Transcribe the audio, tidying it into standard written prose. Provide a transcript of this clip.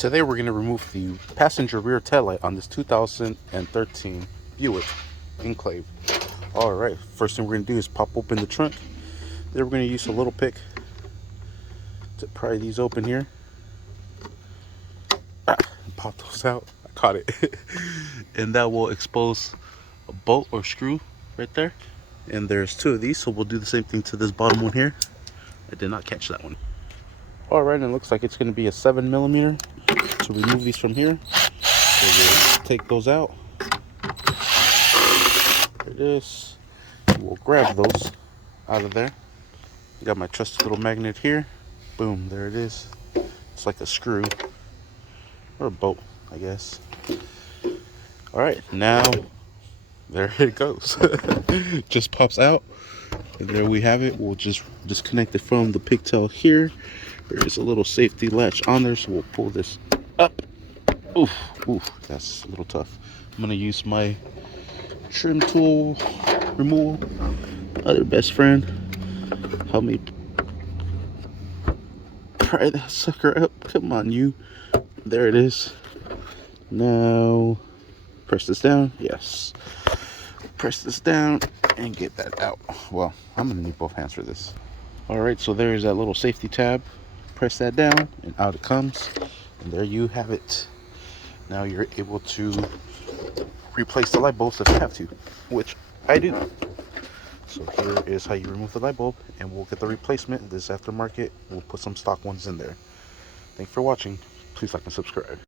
Today we're going to remove the passenger rear taillight on this 2013 Buick Enclave. Alright, first thing we're going to do is pop open the trunk. Then we're going to use a little pick to pry these open here. Pop those out. I caught it. And that will expose a bolt or screw right there. And there's two of these, so we'll do the same thing to this bottom one here. I did not catch that one. Alright, and it looks like it's going to be a 7mm. To remove these from here, so we'll take those out. There it is. We'll grab those out of there. Got my trusty little magnet here. Boom, there it is. It's like a screw or a bolt, I guess. Alright, now there it goes. Just pops out, and there we have it. We'll just disconnect it from the pigtail here. There is a little safety latch on there, so we'll pull this up. Oof, that's a little tough. I'm gonna use my trim tool removal. Other best friend, help me pry that sucker up. Come on, you. There it is. Now press this down. Yes. Press this down and get that out. Well, I'm gonna need both hands for this. Alright, so there's that little safety tab. Press that down and out it comes. And there you have it. Now you're able to replace the light bulbs if you have to, which I do. So here is how you remove the light bulb, and we'll get the replacement. This aftermarket, we'll put some stock ones in there. Thanks for watching. Please like and subscribe.